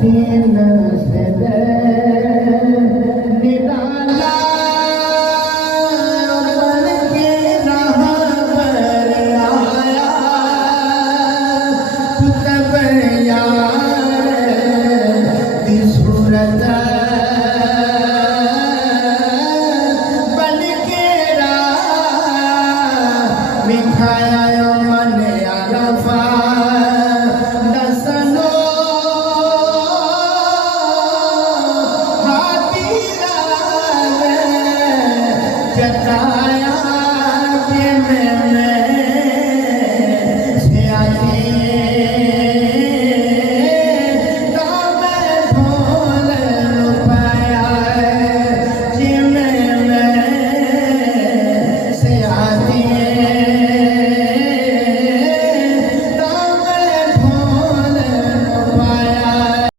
सीन से निराला बन के राह पर आया तू तब यार की सूरत बन के राह दिखाया मन अरफा दसनो जताया कि मैं